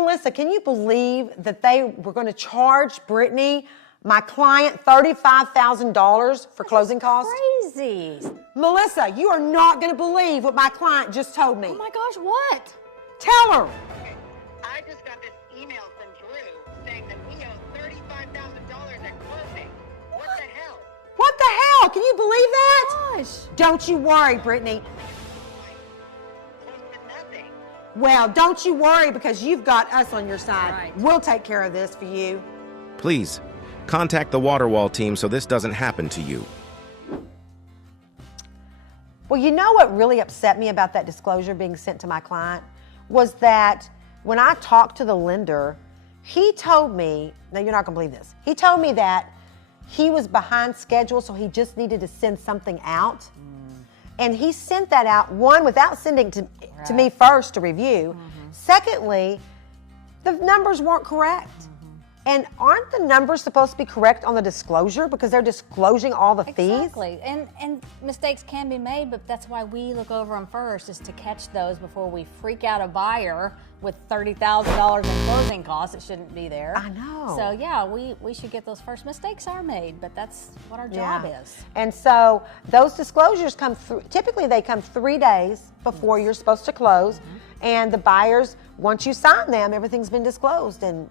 Melissa, can you believe that they were going to charge Brittany, my client, $35,000 for closing costs? Crazy. Melissa, you are not going to believe what my client just told me. Oh my gosh, what? Tell her. Okay, I just got this email from Drew saying that we owe $35,000 at closing. What the hell? What the hell? Can you believe that? Gosh. Don't you worry, Brittany. Close to nothing. Well, don't you worry because you've got us on your side. Right. We'll take care of this for you. Please, contact the Waterwall team so this doesn't happen to you. Well, you know what really upset me about that disclosure being sent to my client was that when I talked to the lender, he told me, now you're not going to believe this, he told me that he was behind schedule, so he just needed to send something out. And he sent that out, one, without sending to me first to review. Secondly, the numbers weren't correct. And aren't the numbers supposed to be correct on the disclosure because they're disclosing all the fees? Exactly. And mistakes can be made, but that's why we look over them first, is to catch those before we freak out a buyer with $30,000 in closing costs. It shouldn't be there. I know. So yeah, we should get those first. Mistakes are made, but that's what our job is. And so those disclosures come through, typically they come 3 days before you're supposed to close. And the buyers, once you sign them, everything's been disclosed. And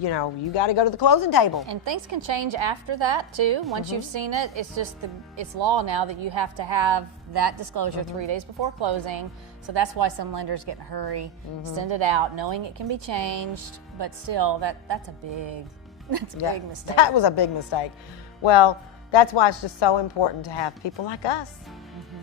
you know, you got to go to the closing table. And things can change after that too. Once you've seen it, it's just it's law now that you have to have that disclosure 3 days before closing. So that's why some lenders get in a hurry, send it out, knowing it can be changed, but still, that's a big big mistake. That was a big mistake. Well, that's why it's just so important to have people like us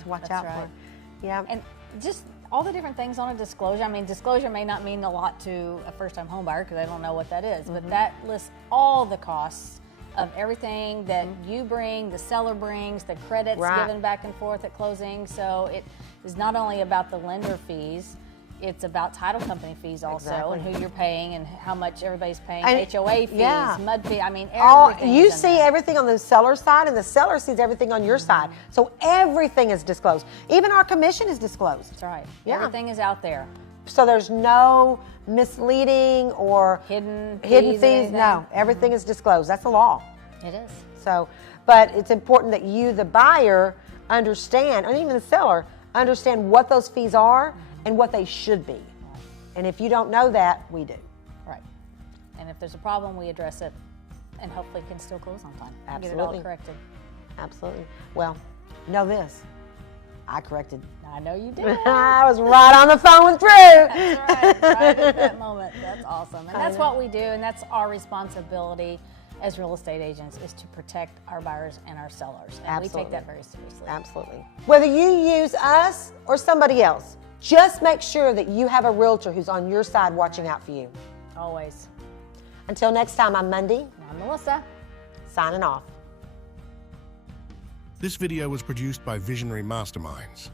to watch That's out right. for. Yeah. And just all the different things on a disclosure. I mean, disclosure may not mean a lot to a first-time home buyer because they don't know what that is, but that lists all the costs of everything that you bring, the seller brings, the credits given back and forth at closing. So it is not only about the lender fees, it's about title company fees also, and who you're paying and how much everybody's paying, and HOA fees, mud fee. I mean, everything. You see everything on the seller side, and the seller sees everything on your side. So everything is disclosed. Even our commission is disclosed. That's right. Yeah. Everything is out there. So there's no misleading or Hidden fees. No, everything is disclosed. That's the law. It is. So, but it's important that you, the buyer, understand, and even the seller, understand what those fees are and what they should be. And if you don't know that, we do. Right. And if there's a problem, we address it and hopefully can still close on time. Absolutely. Get it all corrected. Absolutely. Well, know this. I corrected. I know you did. I was right on the phone with Drew. That's right at that moment. That's awesome. And that's what we do, and that's our responsibility as real estate agents, is to protect our buyers and our sellers. And we take that very seriously. Absolutely. Whether you use us or somebody else, just make sure that you have a realtor who's on your side watching out for you. Always. Until next time, I'm Mundy. I'm Melissa. Signing off. This video was produced by Visionary Masterminds.